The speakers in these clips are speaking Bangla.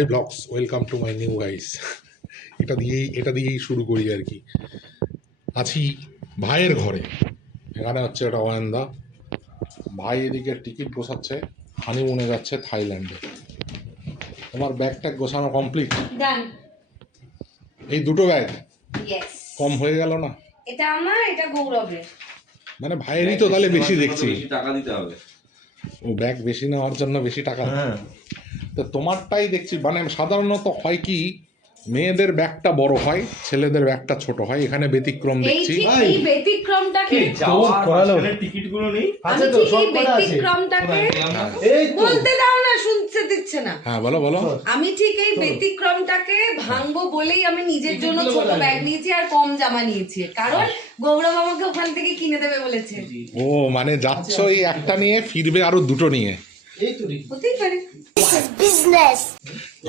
Hi vlogs welcome to my new guys এটা দিয়েই এটা দিয়েই শুরু করি আর কি। আছি ভাইয়ের ঘরে। এখানে হচ্ছে এটা অয়ন্দা। ভাই এদিকে টিকিট গোছাচ্ছে হানিমুনে যাচ্ছে থাইল্যান্ডে। তোমার ব্যাগটা গোছানো কমপ্লিট এই দুটো ব্যাগ? কম হয়ে গেল না? এটা আমার এটা গৌরবের। মানে ভাইয়েরই তো তাহলে বেশি দেখছি। টাকা দিতে হবে। ব্যাগ বেশি নেওয়ার জন্য বেশি টাকা হ্যাঁ। তো তোমারটাই দেখছি মানে সাধারণত হয় কি মেয়েদের ব্যাগটা বড় হয় ছেলেদের ব্যাগটা ছোট হয় এখানে ব্যতিক্রম দেখছি। এই ব্যতিক্রমটাকে যাওয়ার করালো? মাঝখানে টিকিটগুলো নেই আমি তো, ঠিক সব এই ব্যতিক্রমটাকে বলতে দাও না শুনতে দিচ্ছে না। হ্যাঁ বলো বলো। আমি ঠিক এই ব্যতিক্রমটাকে ভাঙবো বলেই আমি নিজের জন্য ছোট ব্যাগ নিয়েছি আর কম জামা নিয়েছি। কারণ গৌরব আমাকে ওখান থেকে কিনে দেবে বলেছে। ও মানে যাচ্ছ এই একটা নিয়ে ফিরবে আরও দুটো নিয়ে। হতেই পারে।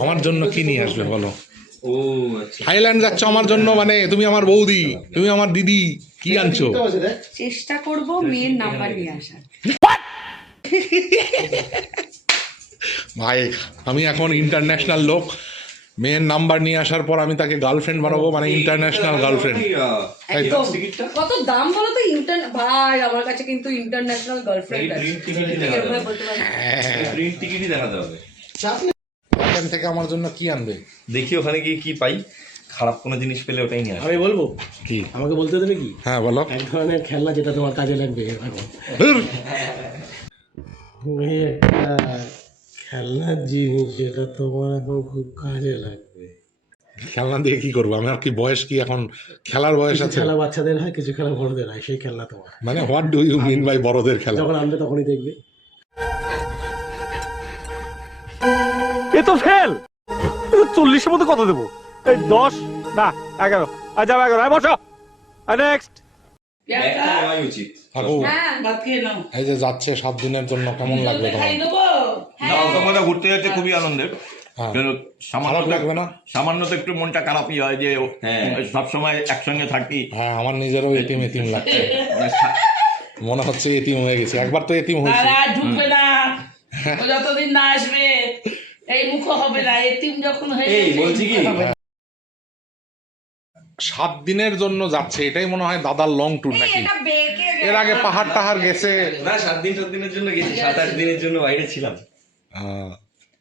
আমার জন্য কি নিয়ে আসবে বলো? ও আচ্ছা। থাইল্যান্ড যাচ্ছ আমার জন্য মানে তুমি আমার বৌদি তুমি আমার দিদি কি আনছো। চেষ্টা করব মেয়ের নাম্বার নিয়ে আসার। ভাই আমি এখন ইন্টারন্যাশনাল লোক। মেয়ের নাম্বার নিয়ে আসার পর আমি তাকে গার্লফ্রেন্ড বানাবো মানে ইন্টারন্যাশনাল গার্লফ্রেন্ড কত দাম বলো তো ইন্টার ভাই আমার কাছে কিন্তু ইন্টারন্যাশনাল গার্লফ্রেন্ড টিকিটই দেখাতে হবে থেকে আমার জন্য কি আনবে? দেখি ওখানে গিয়ে কি পাই। খারাপ কোনো জিনিস পেলে ওটাই নিয়ে আমি বলব? কি? আমাকে বলতে দেবে কি? হ্যাঁ বলো। এক ধরনের খেলনা যেটা তোমার কাজে লাগবে এখন খেলনার জিনিস যেটা তোমার এখন খুব কাজে লাগবে। খেলনা দিয়ে কি করব? আমার কি বয়স কি এখন? খেলার বয়স আছে। খেলা বাচ্চাদের হয় কিছু খেলা বড়দের হয় সেই খেলনা তোমার। মানে what do you mean by বড়দের খেলা? যখন আনবে তখনই দেখবে। এ তো ফেল! চল্লিশের মধ্যে কত দেবো? এই দশ না এগারো। আর যাব এগারো। আর বসো। নেক্সট নেওয়াই উচিত। হ্যাঁ এই যে যাচ্ছে সাত দিনের জন্য কেমন লাগবে তোমার? তোমার ঘুরতে যাচ্ছে খুবই আনন্দের। হ্যাঁ। সামান্য তো- একটু মনটা খারাপই হয় যে সবসময় একসঙ্গে থাকি। হ্যাঁ আমার নিজেরও এতিম এতিম লাগছে। মানে হচ্ছে এতিম হয়ে গেছে। একবার তো এতিম হয়েছে। ঢুকবে না। ও যতদিন না আসবে এই মুখ হবে না। এতিম যখন হয়ে এই বলছি কি? সাত দিনের জন্য যাচ্ছে এটাই মনে হয় দাদার লং ট্যুর নাকি এটা বেঁকে এর আগে পাহাড় টাহাড় গেছে না সাত দিন সাত দিনের জন্য গেছি সাত আট দিনের জন্য বাইরে ছিলাম আহ,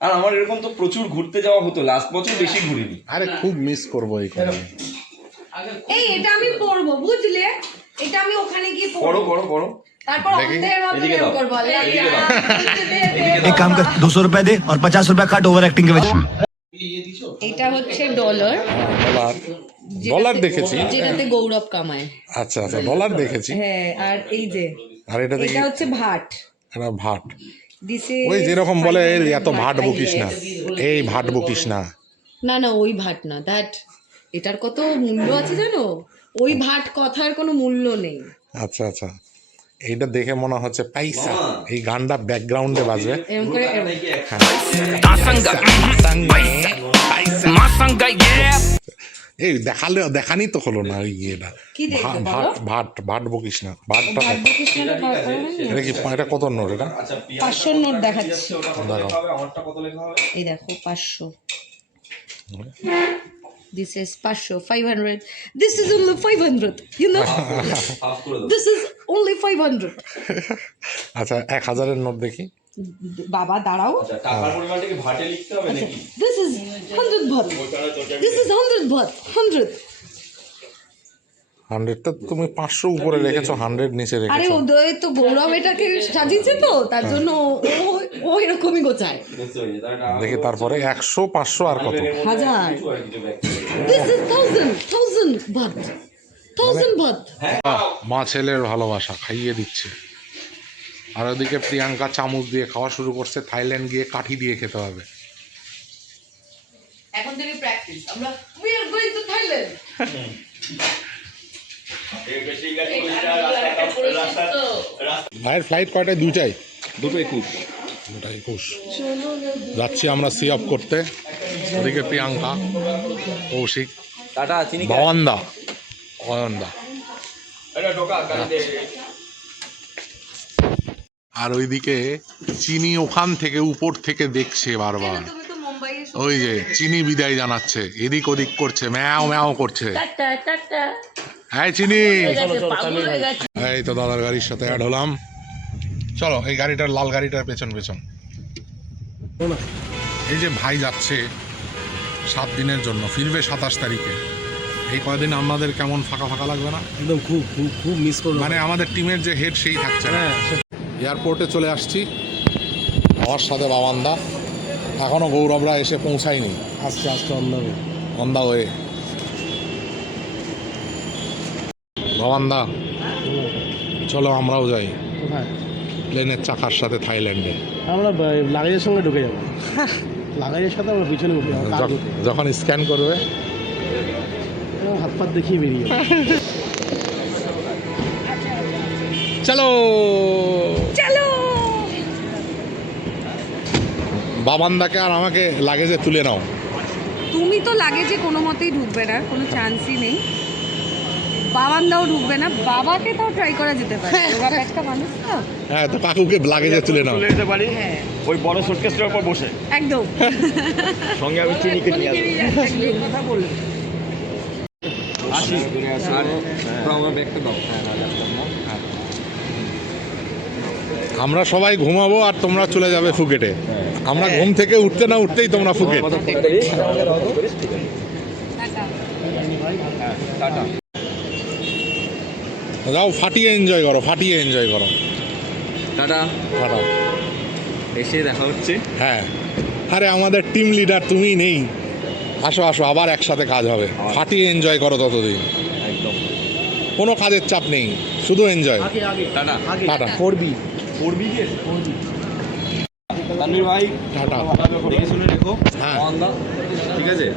আর আমার এরকম তো প্রচুর ঘুরতে যাওয়া হতো লাস্ট বছর বেশি ঘুরিনি আরে খুব মিস করবো এই কথা এই এটা আমি পরবো বুঝলে এটা আমি ওখানে গিয়ে পড়ো পরবো পড়ো পড়ো তারপর দেখি। অন্ধের মতো এদিকে প্রেম দাও। করবো আল্লাহ এদিকে দাও। एक काम कर दो सौ रुपए दे और पचास रुपए काट ओवर एक्टिंग के वजह এটা হচ্ছে ডলার। ডলার ডলার দেখেছি। যেটাতে গৌরব কামায়। আচ্ছা আচ্ছা ডলার দেখেছি। হ্যাঁ আর এই যে আর এটা এটা হচ্ছে ভাট। এটা ভাট। ওই যেরকম বলে এত ভাট বকিস না। এই ভাট বকিস না। না না ওই ভাট না। দ্যাট এটার কত মূল্য আছে জানো? ওই ভাট কথার কোনো মূল্য নেই। আচ্ছা আচ্ছা। এইটা দেখে মনে হচ্ছে পাইসা। এই গানটা ব্যাকগ্রাউন্ডে বাজবে। এই দেখালে দেখানি তো হলো না ওই ইয়েটা? ভাট ভাট ভাট বকিস না ভাটটা ভাট দেখো। বকিস না, ভাট বলে না? এটা কি এটা কত নোট এটা? আচ্ছা পাঁচশোর নোট দেখাচ্ছি। এই দেখো পাঁচশো। দিস ইজ পাঁচশো five hundred this is only five hundred you know half করে দাও। দিস ইজ অনলি ফাইভ হান্ড্রেড আচ্ছা এক হাজারের নোট দেখি। বাবা দাঁড়াও। আচ্ছা টাকার পরিমাণটাকে ভাটে লিখতে হবে নাকি? This is hundred baht this is hundred baht hundred হান্ড্রেডটা তুমি পাঁচশো উপরে রেখেছো হান্ড্রেড নিচে আরে তো গৌরব এটাকে সাজিয়েছে তো তার জন্য ও ও এরকমই গোছায়। দেখি তারপরে একশো পাঁচশো আর কত? হাজার। কিছু আর কিছু bag this is thousand thousand baht thousand baht মা ছেলের ভালোবাসা খাইয়ে দিচ্ছে। আর ওদিকে প্রিয়াঙ্কা চামচ দিয়ে খাওয়া শুরু করছে থাইল্যান্ড গিয়ে কাঠি দিয়ে খেতে হবে। এখন থেকে প্র্যাকটিস আমরা we are going to Thailand ভাইয়ের ফ্লাইট কয়টায়? দুটাই দুটো একুশ। দুটা একুশ। যাচ্ছি আমরা সি অফ করতে। ওদিকে প্রিয়াঙ্কা কৌশিক টাটা চিনি ভবানদা অয়নদা আর ওইদিকে চিনি ওখান থেকে উপর থেকে দেখছে বারবার। ওই যে চিনি বিদায় জানাচ্ছে এদিক ওদিক করছে ম্যাও ম্যাও করছে। হ্যাঁ চিনি। এই তো দাদার গাড়ির সাথে অ্যাড হলাম। চলো এই গাড়িটার লাল গাড়িটার পেছন পেছন। এই যে ভাই যাচ্ছে সাত দিনের জন্য ফিরবে সাতাশ তারিখে। এই কয়দিন আমাদের কেমন ফাঁকা ফাঁকা লাগবে না? একদম খুব খুব খুব মিস করব মানে আমাদের টিমের যে হেড সেই থাকছে না। হ্যাঁ এয়ারপোর্টে চলে আসছি। আমার সাথে বাবান্দা। এখনও গৌরবরা এসে পৌঁছায়নি। আস্তে আস্তে অন্য হবে অন দা ওয়ে ভবান্দা চলো আমরাও যাই। কোথায়? প্লেনের চাকার সাথে থাইল্যান্ডে। আমরা লাগেজের সঙ্গে ঢুকে যাব। লাগেজের সাথে আমরা পিছনে উঠে যাব ঢুকে যখন স্ক্যান করবে। হাত পাত দেখিয়ে বেরিয়ে চলো। চলো। বাবান্দাকে আর আমাকে লাগেজে তুলে নাও। তুমি তো লাগেজে কোনো মতেই ঢুকবে না কোনো চান্সই নেই। বাবান্দাও ঢুকবে না বাবাকে তাও ট্রাই করা যেতে পারে। বাবা একটা মানুষ তো। হ্যাঁ তো কাকুকে লাগেজে তুলে নাও। তুলে যেতে পারি? হ্যাঁ। ওই বড় সুটকেসটার উপর বসে। একদম। সঙ্গে আমি চিনিকে নিয়ে আসব কথা বলল। আসি। আমরা সবাই ঘুমাবো আর তোমরা চলে যাবে ফুকেটে। আমরা ঘুম থেকে উঠতে না উঠতেই তোমরা ফুকেট। যাও ফাটিয়ে এনজয় করো ফাটিয়ে এনজয় করো। টাটা। ফাটাও এসে দেখা হচ্ছে। হ্যাঁ। আরে আমাদের টিম লিডার তুমিই নেই। আসো আসো আবার একসাথে কাজ হবে। ফাটিয়ে এনজয় করো ততদিন। একদম। কোনো কাজের চাপ নেই। শুধু এনজয় টাটা। টাটা। করবি তানভীর ভাই টাটা। দেখে শুনে রেখো। হ্যাঁ। ঠিক আছে।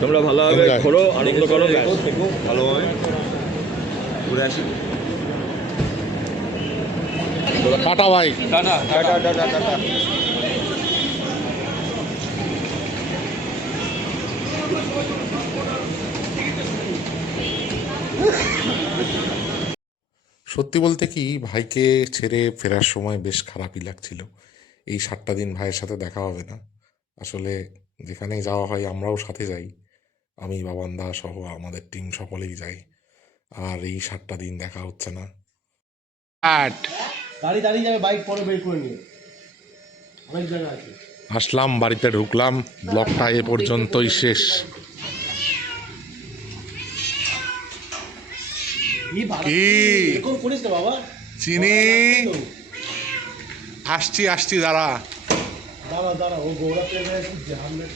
তোমরা ভালোভাবে. ঘোরো আনন্দ করো দেখো। ভালোভাবে। ঘুরে আসি। টাটা ভাই। টাটা। Tata tata tata. সত্যি বলতে কি ভাইকে ছেড়ে ফেরার সময় বেশ খারাপই লাগছিল। এই সাতটা দিন ভাইয়ের সাথে দেখা হবে না। আসলে যেখানেই যাওয়া হয় আমরাও সাথে যাই। আমি বাবান্দা সহ আমাদের টিম সকলেই যাই। আর এই সাতটা দিন দেখা হচ্ছে না। আট। গাড়ি দাঁড়িয়ে যাবে বাইক পরে বের করে নিয়ে। অনেক জায়গা আছে। আসলাম বাড়িতে ঢুকলাম ব্লগটা এ পর্যন্তই শেষ। কি? চিনি? আসছি আসছি দাঁড়া। দাঁড়া দাঁড়া ও গৌড়া জাহান্নের